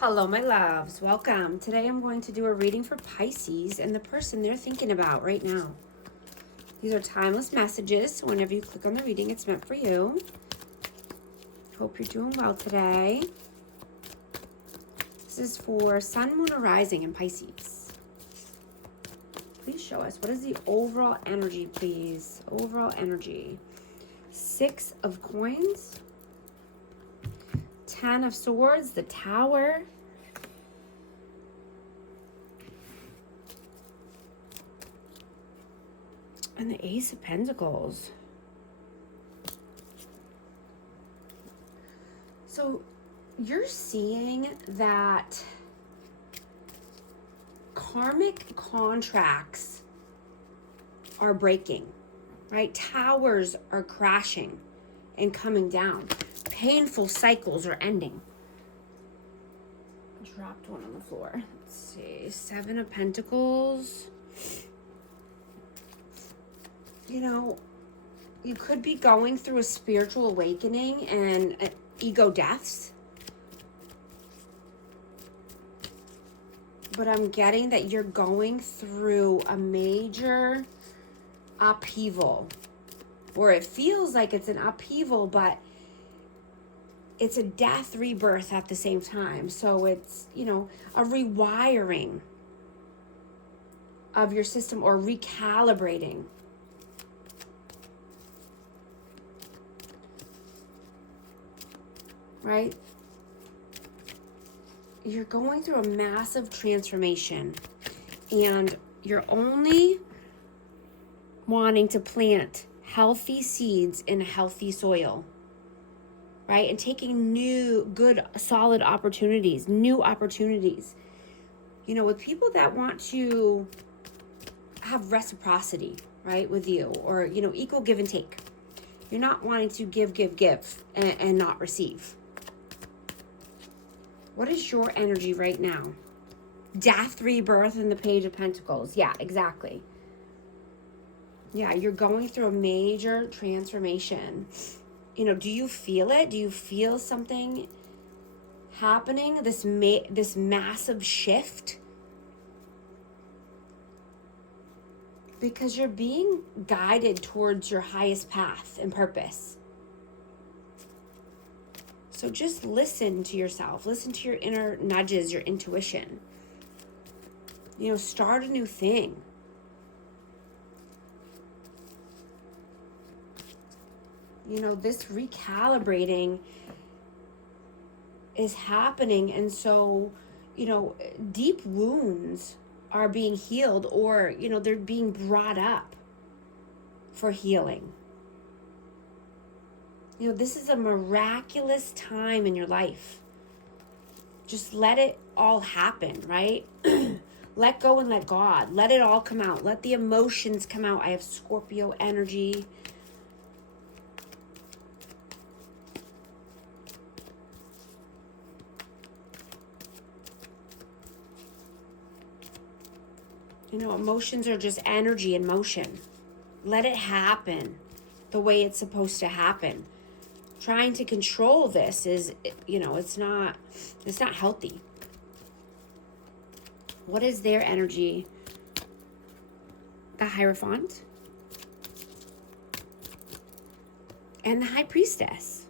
Hello, my loves. Welcome. Today I'm going to do a reading for Pisces and the person they're thinking about right now. These are timeless messages, so whenever you click on the reading, it's meant for you. Hope you're doing well today. This is for Sun, Moon, or Rising in Pisces. Please show us, what is the overall energy, please? Overall energy. 6 of Coins. 10 of Swords, the Tower. And the Ace of Pentacles. So you're seeing that karmic contracts are breaking, right? Towers are crashing and coming down. Painful cycles are ending. I dropped one on the floor. Let's see. 7 of Pentacles. You know, you could be going through a spiritual awakening and ego deaths. But I'm getting that you're going through a major upheaval. Or it feels like it's an upheaval, but it's a death rebirth at the same time. So it's, you know, a rewiring of your system or recalibrating. Right? You're going through a massive transformation and you're only wanting to plant healthy seeds in healthy soil. Right? And taking new, good, solid opportunities, new opportunities. You know, with people that want to have reciprocity, right, with you, or, you know, equal give and take. You're not wanting to give and not receive. What is your energy right now? Death, rebirth, and the Page of Pentacles. Yeah, exactly. Yeah, you're going through a major transformation. You know, do you feel it? Do you feel something happening? This massive shift? Because you're being guided towards your highest path and purpose. So just listen to yourself. Listen to your inner nudges, your intuition. You know, start a new thing. You know, this recalibrating is happening. And so, you know, deep wounds are being healed, or, you know, they're being brought up for healing. You know, this is a miraculous time in your life. Just let it all happen, right? Let go and let God. Let it all come out. Let the emotions come out. I have Scorpio energy. You know, emotions are just energy in motion. Let it happen the way it's supposed to happen. Trying to control this is, you know, it's not healthy. What is their energy? The Hierophant and the High Priestess.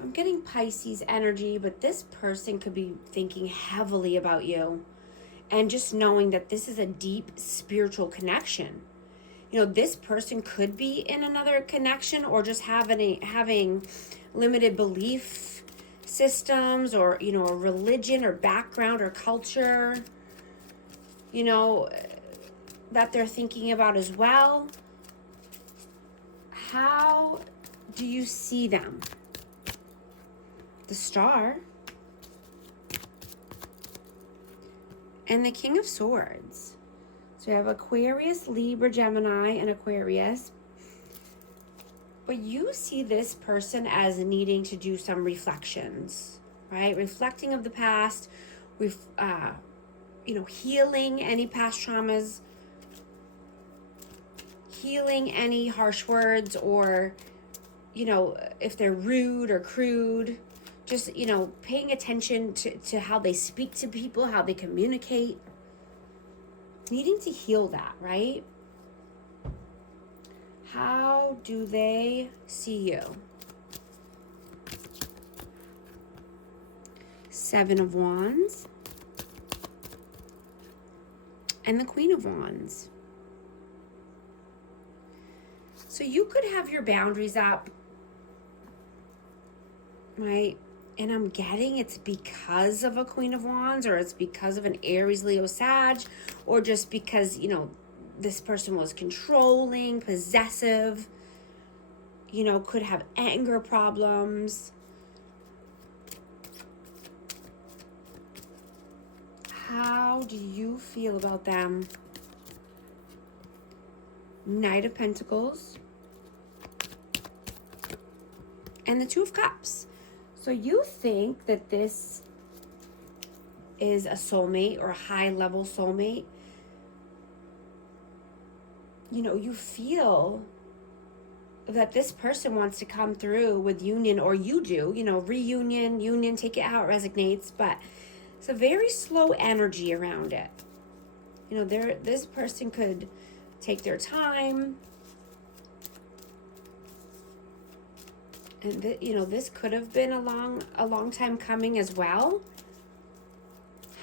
I'm getting Pisces energy, but this person could be thinking heavily about you. And just knowing that this is a deep spiritual connection. You know, this person could be in another connection or just having limited belief systems, or, you know, a religion or background or culture, you know, that they're thinking about as well. How do you see them? The Star and the King of Swords. So we have Aquarius, Libra, Gemini, and Aquarius. But you see this person as needing to do some reflections, right? Reflecting of the past, you know, healing any past traumas, healing any harsh words or you know, if they're rude or crude, just, you know, paying attention to how they speak to people, how they communicate. Needing to heal that, right? How do they see you? Seven of Wands. And the Queen of Wands. So you could have your boundaries up, right? And I'm getting it's because of a Queen of Wands, or it's because of an Aries, Leo, Sag, or just because, you know, this person was controlling, possessive, you know, could have anger problems. How do you feel about them? Knight of Pentacles. And the Two of Cups. So you think that this is a soulmate or a high-level soulmate. You know, you feel that this person wants to come through with union, or you do, you know, reunion, union, take it how it resonates, but it's a very slow energy around it. You know, this person could take their time. And you know, this could have been a long time coming as well.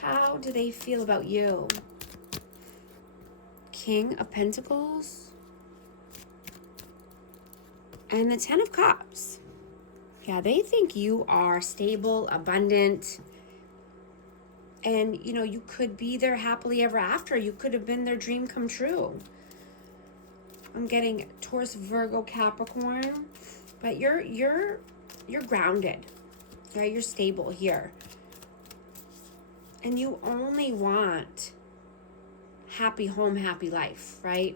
How do they feel about you? King of Pentacles. And the Ten of Cups. Yeah, they think you are stable, abundant. And, you know, you could be their happily ever after. You could have been their dream come true. I'm getting Taurus, Virgo, Capricorn. But you're grounded, right? You're stable here. And you only want happy home, happy life, right?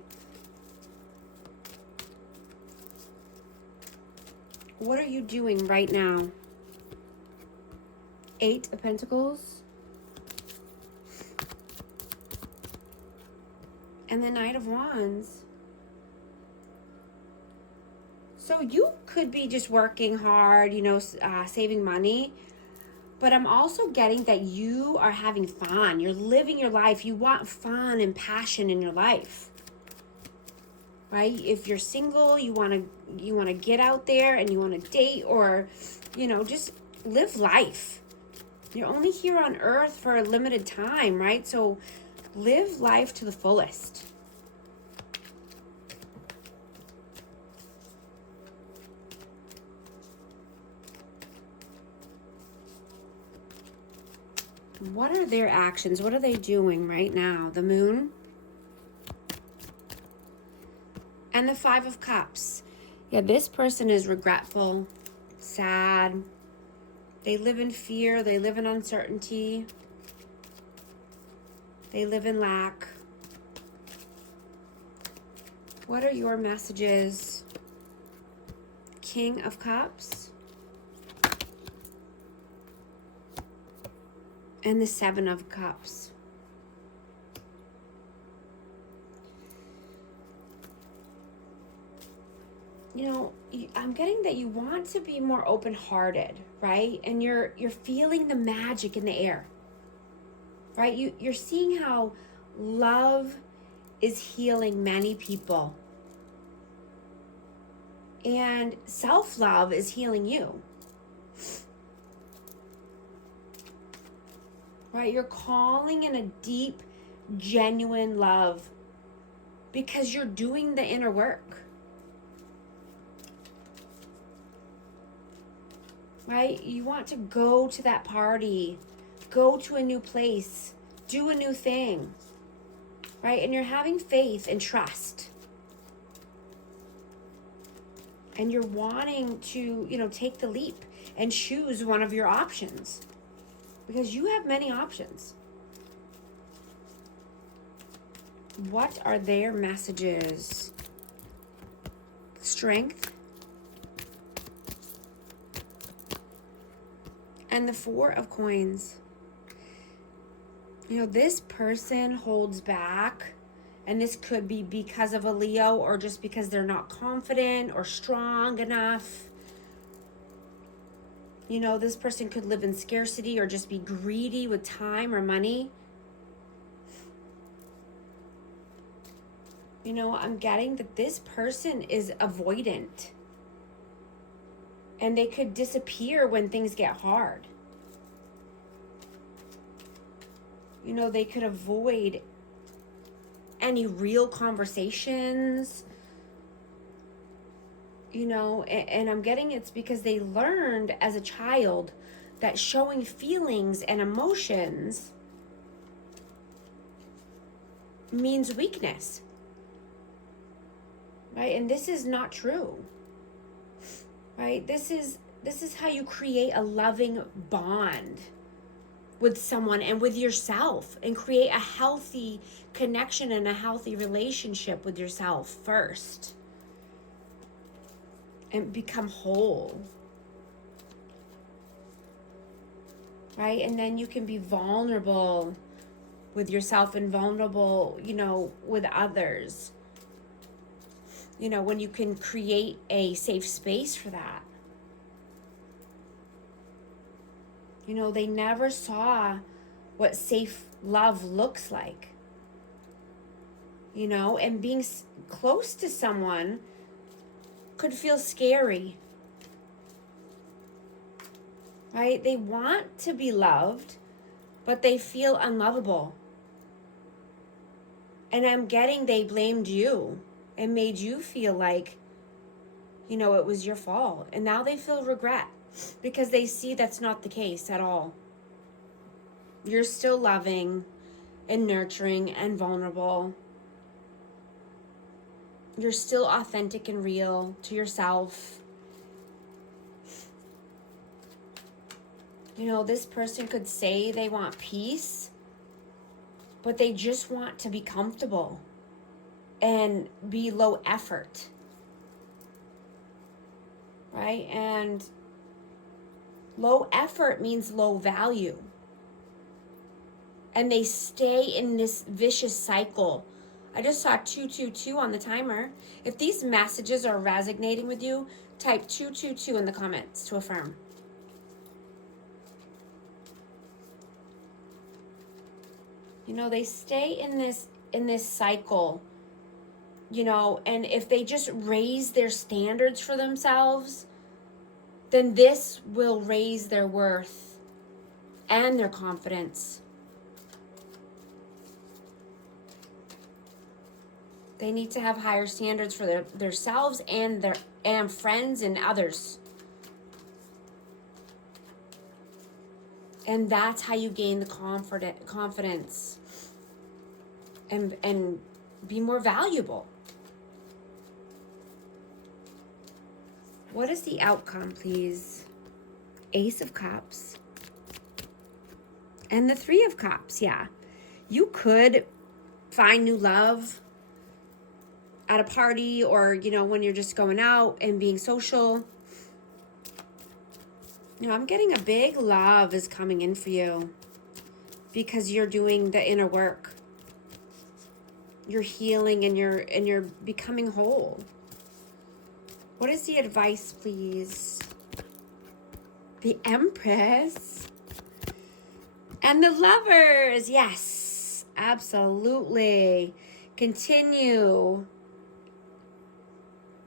What are you doing right now? Eight of Pentacles. And the Knight of Wands. So you could be just working hard, you know, saving money. But I'm also getting that you are having fun. You're living your life. You want fun and passion in your life. Right? If you're single, you want to get out there and you want to date, or, you know, just live life. You're only here on earth for a limited time, right? So live life to the fullest. What are their actions? What are they doing right now? The Moon. And the Five of Cups. Yeah, this person is regretful, sad. They live in fear. They live in uncertainty. They live in lack. What are your messages? King of Cups. And the Seven of Cups. You know, I'm getting that you want to be more open-hearted, right? And you're feeling the magic in the air, right? You're seeing how love is healing many people. And self-love is healing you. Right? You're calling in a deep, genuine love because you're doing the inner work. Right? You want to go to that party, go to a new place, do a new thing. Right? And you're having faith and trust. And you're wanting to, you know, take the leap and choose one of your options. Because you have many options. What are their messages? Strength. And the Four of Coins. You know, this person holds back And this could be because of a Leo or just because they're not confident or strong enough. You know, this person could live in scarcity or just be greedy with time or money. You know, I'm getting that this person is avoidant. And they could disappear when things get hard. You know, they could avoid any real conversations. You know, and I'm getting it's because they learned as a child that showing feelings and emotions means weakness. Right? And this is not true. Right? This is how you create a loving bond with someone and with yourself, and create a healthy connection and a healthy relationship with yourself first, and become whole. Right? And then you can be vulnerable with yourself and vulnerable, you know, with others. You know, when you can create a safe space for that. You know, they never saw what safe love looks like. You know, and being close to someone could feel scary. Right? They want to be loved, but they feel unlovable. And I'm getting they blamed you and made you feel like, you know, it was your fault. And now they feel regret because they see that's not the case at all. You're still loving and nurturing and vulnerable. You're still authentic and real to yourself. You know, this person could say they want peace, but they just want to be comfortable and be low effort. Right? And low effort means low value. And they stay in this vicious cycle. I just saw 222 on the timer. If these messages are resonating with you, type 222 in the comments to affirm. You know, they stay in this cycle, you know, and if they just raise their standards for themselves, then this will raise their worth and their confidence. They need to have higher standards for themselves and their friends and others. And that's how you gain the confidence and be more valuable. What is the outcome, please? Ace of Cups. And the Three of Cups, yeah. You could find new love at a party, or, you know, when you're just going out and being social. You know, I'm getting a big love is coming in for you because you're doing the inner work. You're healing and you're becoming whole. What is the advice, please? The Empress. And the Lovers. Yes, absolutely. Continue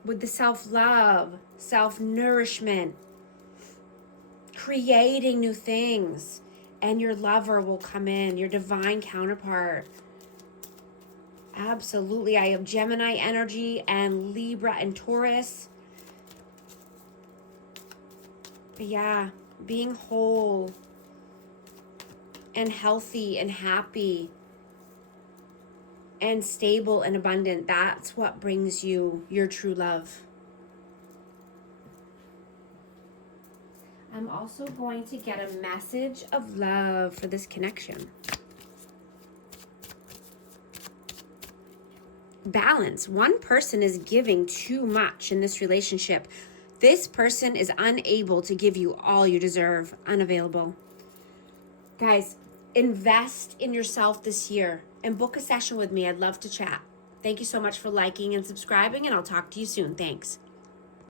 with the self-love, self-nourishment, creating new things, and your lover will come in, your divine counterpart. Absolutely. I have Gemini energy and Libra and Taurus. But yeah, being whole and healthy and happy and stable and abundant, that's what brings you your true love. I'm also going to get a message of love for this connection. Balance. One person is giving too much in this relationship. This person is unable to give you all you deserve, unavailable. Guys, invest in yourself this year. and book a session with me. I'd love to chat. Thank you so much for liking and subscribing, and I'll talk to you soon. Thanks.